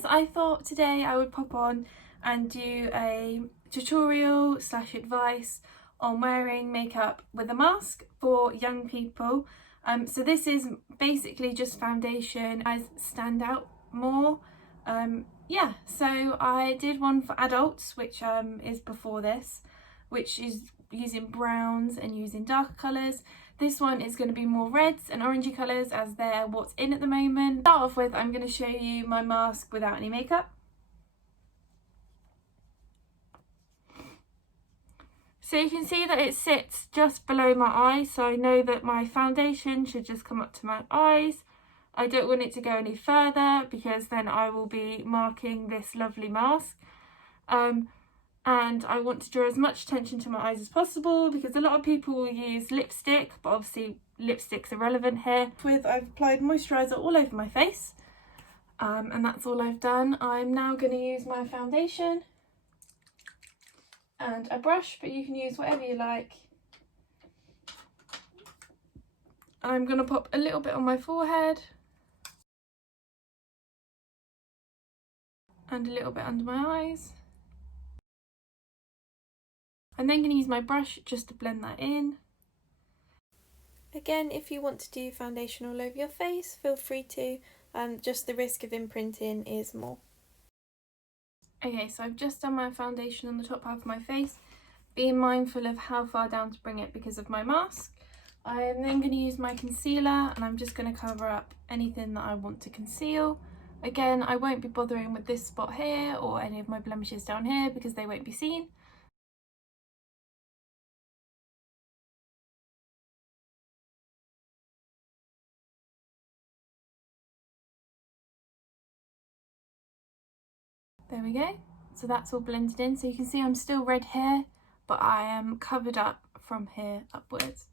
guys, I thought today I would pop on and do a tutorial / advice on wearing makeup with a mask for young people. So this is basically just foundation as stand out more. Yeah, so I did one for adults, which is before this, which is using browns and using darker colours. This one is going to be more reds and orangey colours as they're what's in at the moment. To start off with, I'm going to show you my mask without any makeup. So you can see that it sits just below my eyes, so I know that my foundation should just come up to my eyes. I don't want it to go any further because then I will be marking this lovely mask. And I want to draw as much attention to my eyes as possible because a lot of people will use lipstick, but obviously lipstick's irrelevant here. I've applied moisturiser all over my face, and that's all I've done. I'm now going to use my foundation and a brush, but you can use whatever you like. I'm going to pop a little bit on my forehead and a little bit under my eyes. I'm then going to use my brush just to blend that in. Again, if you want to do foundation all over your face, feel free to, just the risk of imprinting is more. Okay, so I've just done my foundation on the top half of my face, being mindful of how far down to bring it because of my mask. I am then going to use my concealer and I'm just going to cover up anything that I want to conceal. Again, I won't be bothering with this spot here or any of my blemishes down here because they won't be seen. There we go. So that's all blended in. So you can see I'm still red here, but I am covered up from here upwards.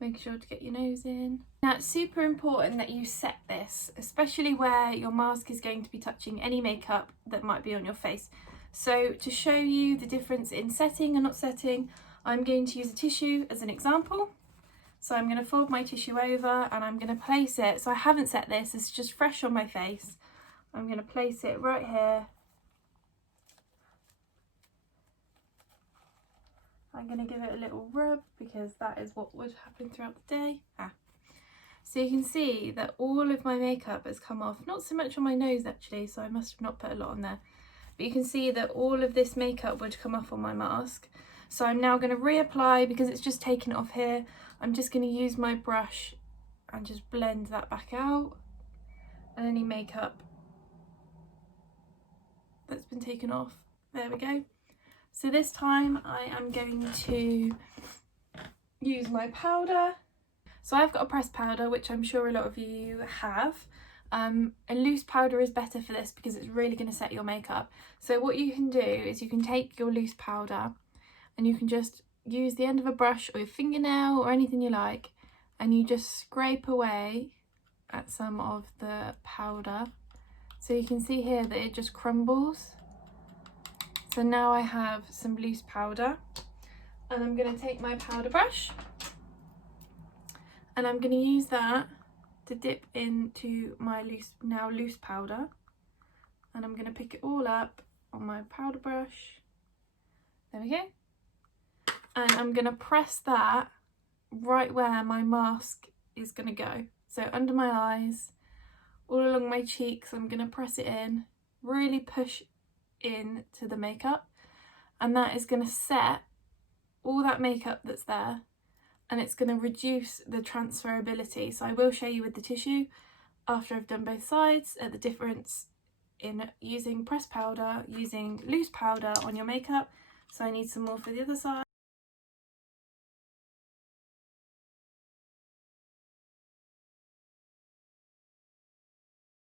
Make sure to get your nose in. Now it's super important that you set this, especially where your mask is going to be touching any makeup that might be on your face. So to show you the difference in setting and not setting, I'm going to use a tissue as an example. So I'm going to fold my tissue over and I'm going to place it. So I haven't set this, it's just fresh on my face. I'm going to place it right here. I'm going to give it a little rub because that is what would happen throughout the day. So you can see that all of my makeup has come off, not so much on my nose actually, so I must have not put a lot on there. But you can see that all of this makeup would come off on my mask. So I'm now going to reapply because it's just taken it off here. I'm just going to use my brush and just blend that back out. And any makeup that's been taken off, there we go. So this time I am going to use my powder. So I've got a pressed powder, which I'm sure a lot of you have. A loose powder is better for this because it's really going to set your makeup. So what you can do is you can take your loose powder and you can just use the end of a brush or your fingernail or anything you like, and you just scrape away at some of the powder. So you can see here that it just crumbles. So now I have some loose powder and I'm going to take my powder brush and I'm going to use that to dip into my loose powder, and I'm going to pick it all up on my powder brush. There we go. And I'm going to press that right where my mask is going to go. So under my eyes, all along my cheeks, I'm going to press it in, really push in to the makeup, and that is going to set all that makeup that's there, and it's going to reduce the transferability. So I will show you with the tissue after I've done both sides the difference in using pressed powder, using loose powder on your makeup. So I need some more for the other side.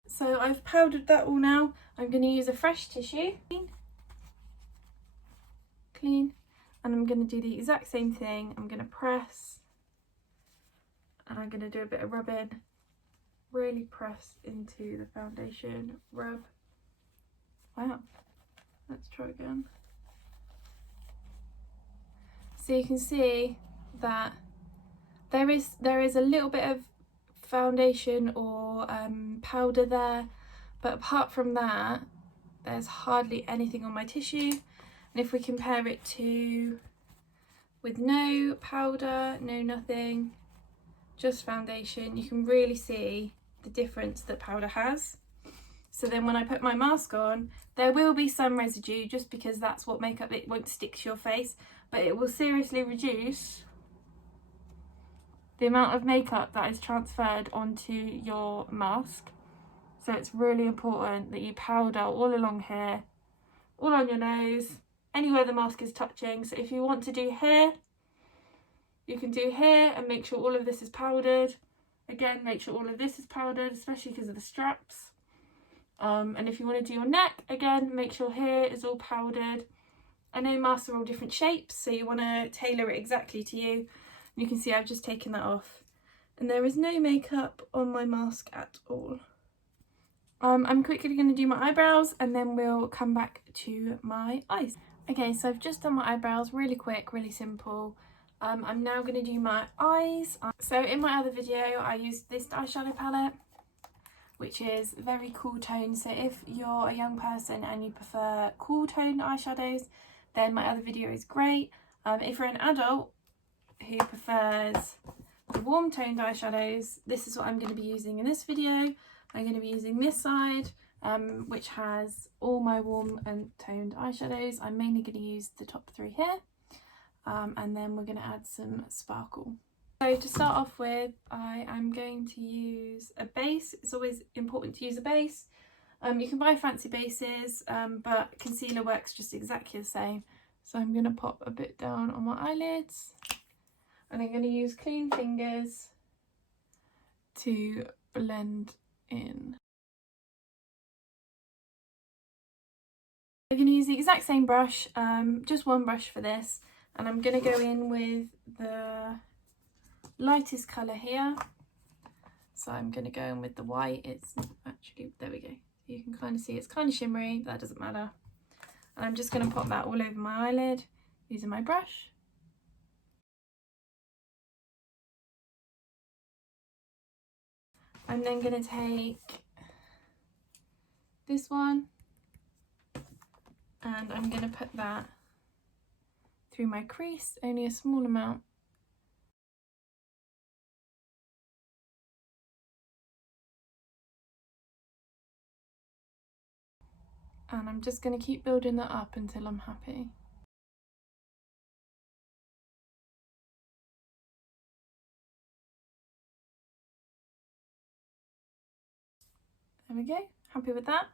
So I've powdered that all now. I'm going to use a fresh tissue, clean, and I'm going to do the exact same thing. I'm going to press and I'm going to do a bit of rubbing, really press into the foundation, rub. Wow, let's try again. So you can see that there is a little bit of foundation or powder there, but apart from that there's hardly anything on my tissue. And if we compare it to with no powder, no nothing, just foundation, you can really see the difference that powder has. So then when I put my mask on, there will be some residue just because that's what makeup, it won't stick to your face, but it will seriously reduce the amount of makeup that is transferred onto your mask. So it's really important that you powder all along here, all on your nose, anywhere the mask is touching. So if you want to do here, you can do here and make sure all of this is powdered. Again, make sure all of this is powdered, especially because of the straps. And if you want to do your neck, again, make sure here is all powdered. I know masks are all different shapes, so you want to tailor it exactly to you. You can see I've just taken that off. And there is no makeup on my mask at all. I'm quickly going to do my eyebrows and then we'll come back to my eyes. Okay, so I've just done my eyebrows, really quick, really simple. I'm now going to do my eyes. So in my other video, I used this eyeshadow palette, which is very cool tone. So if you're a young person and you prefer cool toned eyeshadows, then my other video is great. If you're an adult who prefers the warm toned eyeshadows, this is what I'm going to be using in this video. I'm going to be using this side, which has all my warm and toned eyeshadows. I'm mainly going to use the top three here, and then we're going to add some sparkle. So to start off with, I am going to use a base. It's always important to use a base. You can buy fancy bases, but concealer works just exactly the same. So I'm going to pop a bit down on my eyelids, and I'm going to use clean fingers to blend in. I'm going to use the exact same brush, just one brush for this, and I'm going to go in with the lightest colour here. So I'm going to go in with the white. It's actually, there we go. You can kind of see it's kind of shimmery, but that doesn't matter. And I'm just going to pop that all over my eyelid using my brush. I'm then going to take this one and I'm going to put that through my crease, only a small amount. And I'm just going to keep building that up until I'm happy. There we go, happy with that.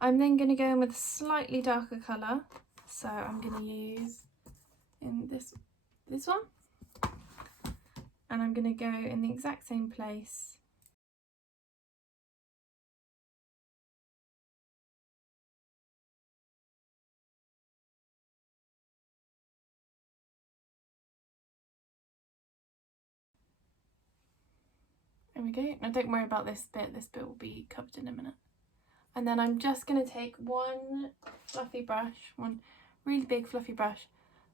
I'm then going to go in with a slightly darker colour. So I'm going to use in this one. And I'm going to go in the exact same place. There we go. Now don't worry about this bit will be covered in a minute. And then I'm just going to take one fluffy brush, one really big fluffy brush.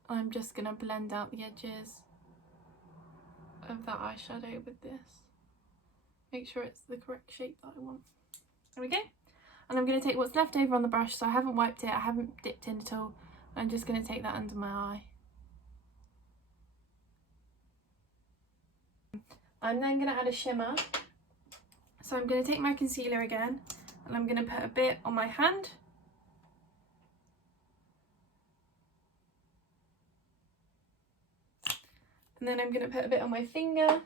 I'm just going to blend out the edges of that eyeshadow with this. Make sure it's the correct shape that I want. There we go. And I'm going to take what's left over on the brush, so I haven't wiped it, I haven't dipped in at all. I'm just going to take that under my eye. I'm then going to add a shimmer. So I'm going to take my concealer again and I'm going to put a bit on my hand. And then I'm going to put a bit on my finger.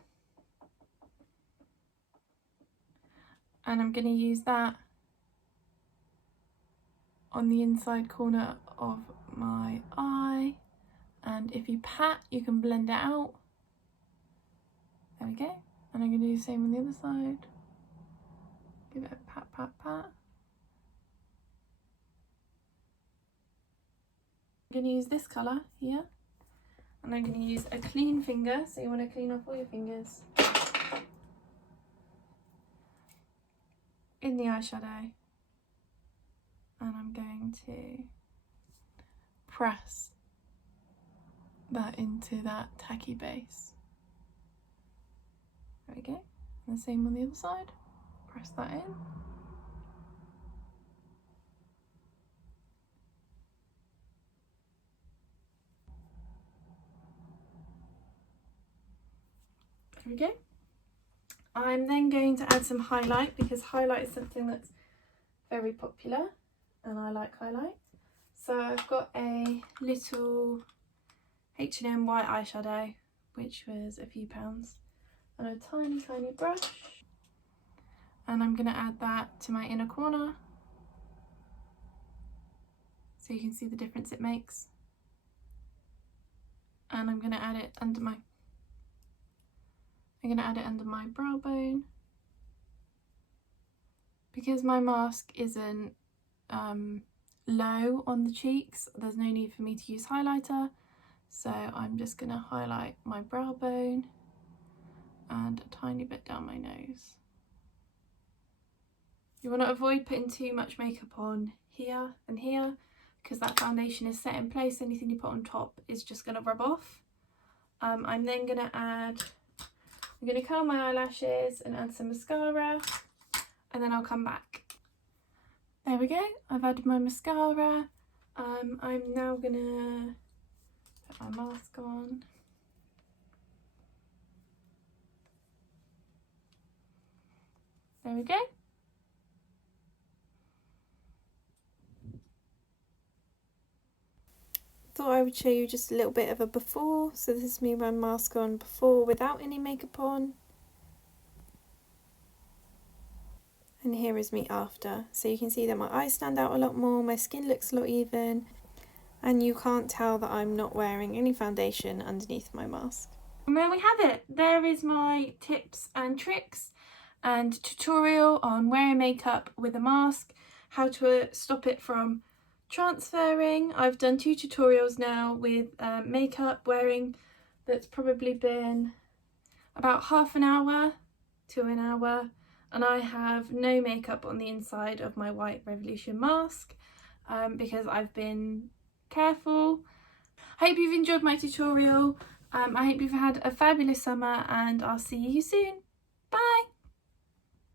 And I'm going to use that on the inside corner of my eye. And if you pat, you can blend it out. There we go. And I'm going to do the same on the other side. Give it a pat, pat, pat. I'm going to use this colour here. And I'm going to use a clean finger. So you want to clean off all your fingers. In the eyeshadow. And I'm going to press that into that tacky base. There we go. And the same on the other side. Press that in. There we go. I'm then going to add some highlight, because highlight is something that's very popular and I like highlight. So I've got a little H&M white eyeshadow, which was a few pounds, and a tiny brush, and I'm going to add that to my inner corner so you can see the difference it makes. And I'm going to add it under my brow bone. Because my mask isn't low on the cheeks, there's no need for me to use highlighter, so I'm just going to highlight my brow bone and a tiny bit down my nose. You want to avoid putting too much makeup on here and here, because that foundation is set in place. Anything you put on top is just going to rub off. I'm then going to curl my eyelashes and add some mascara, and then I'll come back. There we go, I've added my mascara. I'm now going to put my mask on. There we go. Thought I would show you just a little bit of a before. So this is me with my mask on before without any makeup on. And here is me after. So you can see that my eyes stand out a lot more, my skin looks a lot even, and you can't tell that I'm not wearing any foundation underneath my mask. And there we have it. There is my tips and tricks and tutorial on wearing makeup with a mask, how to stop it from transferring. I've done 2 tutorials now with makeup wearing that's probably been about half an hour to an hour, and I have no makeup on the inside of my White Revolution mask because I've been careful. I hope you've enjoyed my tutorial. I hope you've had a fabulous summer, and I'll see you soon.